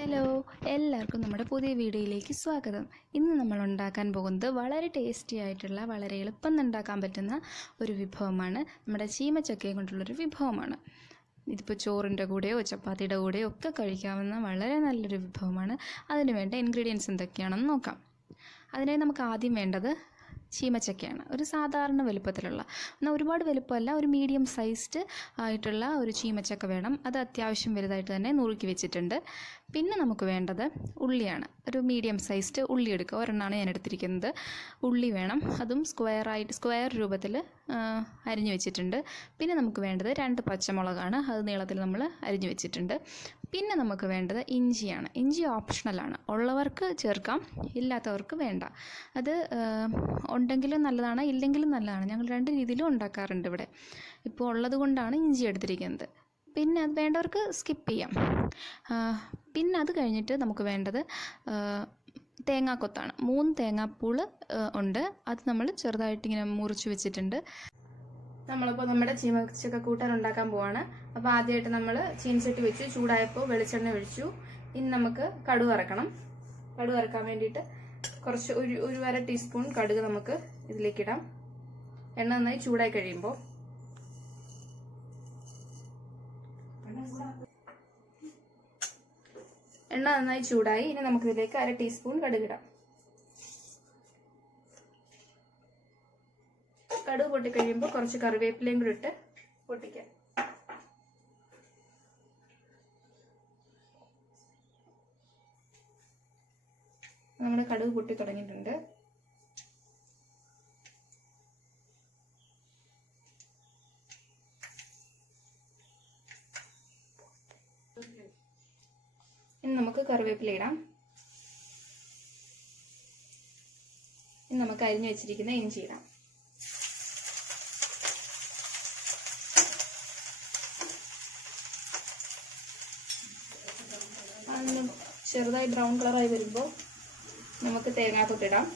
Hello, എല്ലാവർക്കും നമ്മുടെ പുതിയ വീഡിയോയിലേക്ക് സ്വാഗതം. ഇന്ന് നമ്മൾ ഉണ്ടാക്കാൻ പോകുന്നത് വളരെ ടേസ്റ്റി ആയിട്ടുള്ള, വളരെ എളുപ്പം ഉണ്ടാക്കാൻ പറ്റുന്ന ഒരു വിഭവമാണ്. നമ്മുടെ ചീമച്ചക്കയെ കൊണ്ടുള്ളൊരു വിഭവമാണ്. ഇതിപ്പോൾ ചോറിൻ്റെ കൂടെയോ ചപ്പാത്തിയുടെ കൂടെയോ ഒക്കെ കഴിക്കാവുന്ന വളരെ നല്ലൊരു വിഭവമാണ്. അതിന് വേണ്ട ഇൻഗ്രീഡിയൻസ് എന്തൊക്കെയാണെന്ന് നോക്കാം. അതിനായി നമുക്ക് ആദ്യം വേണ്ടത് ചീമച്ചക്കയാണ്. ഒരു സാധാരണ വലുപ്പത്തിലുള്ള, എന്നാൽ ഒരുപാട് വലുപ്പമല്ല, ഒരു മീഡിയം സൈസ്ഡ് ആയിട്ടുള്ള ഒരു ചീമച്ചക്ക വേണം. അത് അത്യാവശ്യം വലുതായിട്ട് തന്നെ നുറുക്കി വെച്ചിട്ടുണ്ട്. പിന്നെ നമുക്ക് വേണ്ടത് ഉള്ളിയാണ്. ഒരു മീഡിയം സൈസ്ഡ് ഉള്ളി എടുക്കുക. ഒരെണ്ണമാണ് ഞാൻ എടുത്തിരിക്കുന്നത്. ഉള്ളി വേണം, അതും സ്ക്വയർ രൂപത്തിൽ അരിഞ്ഞു വെച്ചിട്ടുണ്ട്. പിന്നെ നമുക്ക് വേണ്ടത് 2 പച്ചമുളകാണ്. അത് നീളത്തിൽ നമ്മൾ അരിഞ്ഞു വെച്ചിട്ടുണ്ട്. പിന്നെ നമുക്ക് വേണ്ടത് ഇഞ്ചിയാണ്. ഇഞ്ചി ഓപ്ഷണലാണ്, ഉള്ളവർക്ക് ചേർക്കാം, ഇല്ലാത്തവർക്ക് വേണ്ട. അത് ഉണ്ടെങ്കിലും നല്ലതാണ്, ഇല്ലെങ്കിലും നല്ലതാണ്. ഞങ്ങൾ 2 രീതിയിലും ഉണ്ടാക്കാറുണ്ട് ഇവിടെ. ഇപ്പോൾ ഉള്ളത് കൊണ്ടാണ് ഇഞ്ചി എടുത്തിരിക്കുന്നത്. പിന്നെ അത് വേണ്ടവർക്ക് സ്കിപ്പ് ചെയ്യാം. പിന്നെ അത് കഴിഞ്ഞിട്ട് നമുക്ക് വേണ്ടത് തേങ്ങാക്കൊത്താണ്. 3 തേങ്ങാപ്പൂള് ഉണ്ട്. അത് നമ്മൾ ചെറുതായിട്ടിങ്ങനെ മുറിച്ച് വെച്ചിട്ടുണ്ട്. നമ്മളിപ്പോൾ നമ്മുടെ ചീമച്ചക്ക കൂട്ടാൻ ഉണ്ടാക്കാൻ പോവാണ്. അപ്പോൾ ആദ്യമായിട്ട് നമ്മൾ ചീനച്ചട്ടി വെച്ചു. ചൂടായപ്പോൾ വെളിച്ചെണ്ണ ഒഴിച്ചു. ഇനി നമുക്ക് കടുക് വറക്കണം. കടുക് വറക്കാൻ വേണ്ടിയിട്ട് കുറച്ച് ഒരു അര ടീസ്പൂൺ കടുക് നമുക്ക് ഇതിലേക്ക് ഇടാം. എണ്ണ നന്നായി ചൂടായി കഴിയുമ്പോൾ എണ്ണ നന്നായി ചൂടായി. ഇനി നമുക്കിതിലേക്ക് അര ടീസ്പൂൺ കടുക് ഇടാം. കടുക് പൊട്ടിക്കഴിയുമ്പോൾ കുറച്ച് കറിവേപ്പിലയും കൂടി ഇട്ട് പൊട്ടിക്കാം. നമ്മുടെ കടുക് പൊട്ടി തുടങ്ങിയിട്ടുണ്ട്. ഇനി നമുക്ക് കറിവേപ്പില ഇടാം. ഇനി നമുക്ക് അരിഞ്ഞു വെച്ചിരിക്കുന്ന ഇഞ്ചി ഇടാം. അതിന് ചെറുതായി ബ്രൗൺ കളറായി വരുമ്പോൾ നമുക്ക് തേങ്ങാക്കൊത്തിടാം.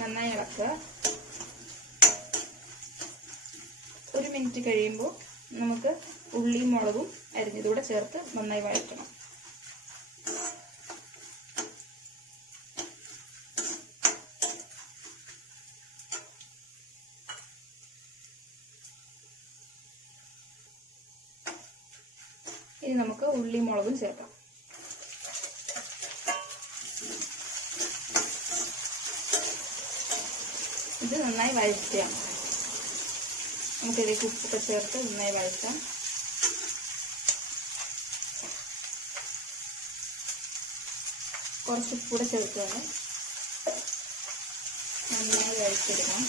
നന്നായി ഇളക്കുക. 1 മിനിറ്റ് കഴിയുമ്പോൾ നമുക്ക് ഉള്ളിയും മുളകും അരിഞ്ഞതുകൂടെ ചേർത്ത് നന്നായി വഴറ്റണം. ഇനി നമുക്ക് ഉള്ളിയും മുളകും ചേർക്കാം. ഇത് നന്നായി വഴറ്റാം. നമുക്കിതിലേക്ക് ഉപ്പൊക്കെ ചേർത്ത് നന്നായി വഴറ്റാം. കുറച്ച് ഉപ്പൂടെ ചേർത്തുകൊണ്ട് നന്നായി വഴറ്റിയെടുക്കാം.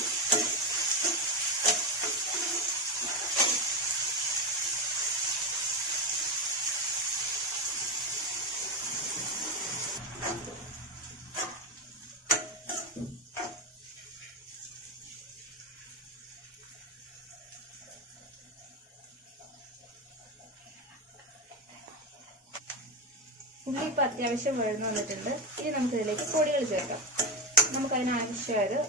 ഉള്ളി ഇപ്പം അത്യാവശ്യം വഴന്നു വന്നിട്ടുണ്ട്. ഇനി നമുക്ക് ഇതിലേക്ക് പൊടികൾ ചേർക്കാം. നമുക്കതിനാവശ്യമായത്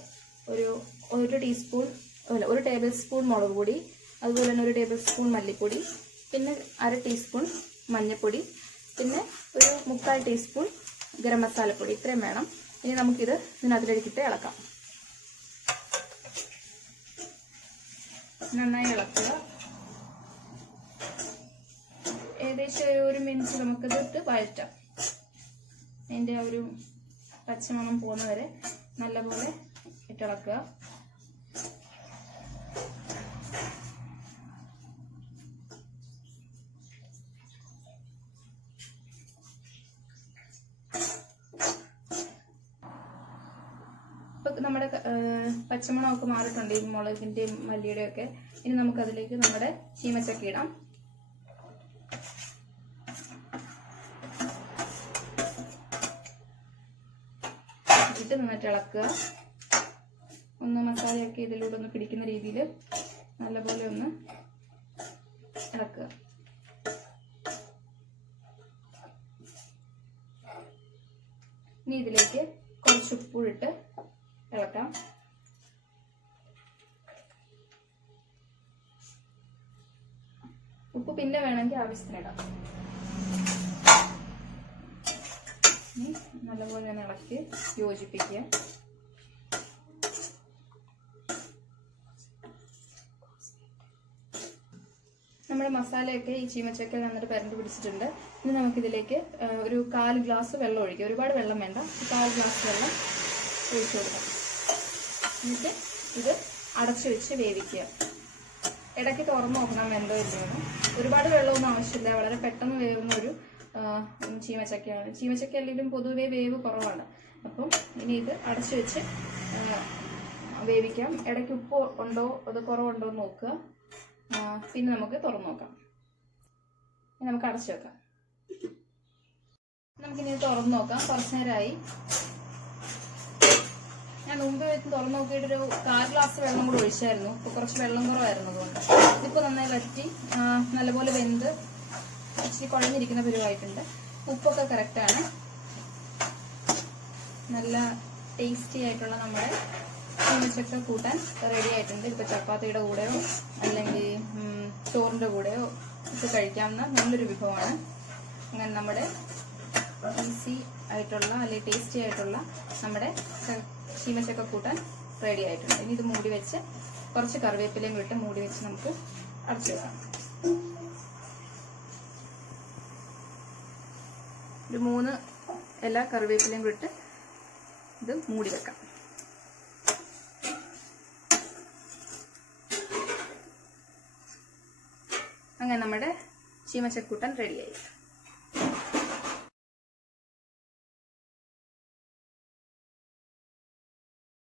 ഒരു ടേബിൾ സ്പൂൺ മുളക് പൊടി, അതുപോലെ തന്നെ 1 ടേബിൾ സ്പൂൺ മല്ലിപ്പൊടി, പിന്നെ അര ടീസ്പൂൺ മഞ്ഞൾപ്പൊടി, പിന്നെ ഒരു 3/4 ടീസ്പൂൺ ഗരം മസാലപ്പൊടി. ഇത്രയും വേണം. ഇനി നമുക്കിത് ഇതിനകത്തിലേക്കിട്ട് ഇളക്കാം. നന്നായി ഇളക്കുക. ഏകദേശം 1 മിനിറ്റ് നമുക്കിത് ഇട്ട് വഴറ്റാം. അതിൻ്റെ ഒരു പച്ചമണം പോകുന്നവരെ നല്ലപോലെ ഇട്ടിളക്കുക. ഇപ്പം നമ്മുടെ പച്ചമണമൊക്കെ മാറിയിട്ടുണ്ട്, ഈ മുളകിൻ്റെയും മല്ലിയുടെയും ഒക്കെ. ഇനി നമുക്കതിലേക്ക് നമ്മുടെ ചീമച്ചക്ക ഇടാം. ഇട്ട് നന്നായിട്ട് ഇളക്കുക. മസാലയൊക്കെ ഇതിലൂടെ ഒന്ന് പിടിക്കുന്ന രീതിയിൽ നല്ലപോലെ ഒന്ന് ഇളക്കുക. ഇനി ഇതിലേക്ക് കുറച്ച് ഉപ്പിട്ട് ഇളക്കാം. ഉപ്പ് പിന്നെ വേണമെങ്കിൽ ആവശ്യത്തിന് ഇടാം. നല്ലപോലെ തന്നെ ഇളക്കി യോജിപ്പിക്കുക. നമ്മുടെ മസാലയൊക്കെ ഈ ചീമച്ചക്കയിൽ നന്നായിട്ട് പരണ്ട് പിടിച്ചിട്ടുണ്ട്. ഇനി നമുക്കിതിലേക്ക് ഒരു 1/4 ഗ്ലാസ് വെള്ളം ഒഴിക്കുക. ഒരുപാട് വെള്ളം വേണ്ട, 1/4 ഗ്ലാസ് വെള്ളം ഒഴിച്ചു കൊടുക്കാം. എന്നിട്ട് ഇത് അടച്ചു വെച്ച് വേവിക്കുക. ഇടയ്ക്ക് തുറന്നു നോക്കണം വെന്തോ ഇല്ലയോ. ഒരുപാട് വെള്ളമൊന്നും ആവശ്യമില്ല, വളരെ പെട്ടെന്ന് വേവുന്ന ഒരു ചീമച്ചക്കയാണ്. ചീമച്ചക്ക അല്ലെങ്കിലും പൊതുവേ വേവ് കുറവാണ്. അപ്പം ഇനി ഇത് അടച്ചു വെച്ച് വേവിക്കാം. ഇടയ്ക്ക് ഉപ്പ് ഉണ്ടോ അത് കുറവുണ്ടോ എന്ന് നോക്കുക. പിന്നെ നമുക്ക് തുറന്നു നോക്കാം. നമുക്ക് അടച്ചു വെക്കാം. നമുക്കിനി തുറന്നു നോക്കാം. കുറച്ചു നേരമായി. ഞാൻ മുമ്പ് തുറന്നു നോക്കിയിട്ടൊരു 1/4 ഗ്ലാസ് വെള്ളം കൂടെ ഒഴിച്ചായിരുന്നു. ഇപ്പൊ കുറച്ച് വെള്ളം കുറവായിരുന്നു, അതുകൊണ്ട് ഇതിപ്പോ നന്നായി വറ്റി നല്ലപോലെ വെന്ത് ഇച്ചിരി കുഴഞ്ഞിരിക്കുന്ന പരുവായിട്ടുണ്ട്. ഉപ്പൊക്കെ കറക്റ്റാണ്. നല്ല ടേസ്റ്റി ആയിട്ടുള്ള നമ്മുടെ ചീമച്ചക്ക കൂട്ടാൻ റെഡി ആയിട്ടുണ്ട്. ഇപ്പൊ ചപ്പാത്തിയുടെ കൂടെയോ അല്ലെങ്കിൽ ചോറിന്റെ കൂടെയോ ഒക്കെ കഴിക്കാവുന്ന നല്ലൊരു വിഭവമാണ്. അങ്ങനെ നമ്മുടെ ഈസി ആയിട്ടുള്ള അല്ലെങ്കിൽ ടേസ്റ്റി ആയിട്ടുള്ള നമ്മുടെ ചീമച്ചക്ക കൂട്ടാൻ റെഡി ആയിട്ടുണ്ട്. ഇനി ഇത് മൂടി വെച്ച് കുറച്ച് കറിവേപ്പിലയും വിട്ട് മൂടി വെച്ച് നമുക്ക് അടച്ചു വെക്കാം. ഒരു 3 ഇല കറിവേപ്പിലയും വിട്ട് ഇത് മൂടി വെക്കാം. അങ്ങനെ നമ്മുടെ ചീമച്ചക്കൂട്ടാൻ റെഡിയായി.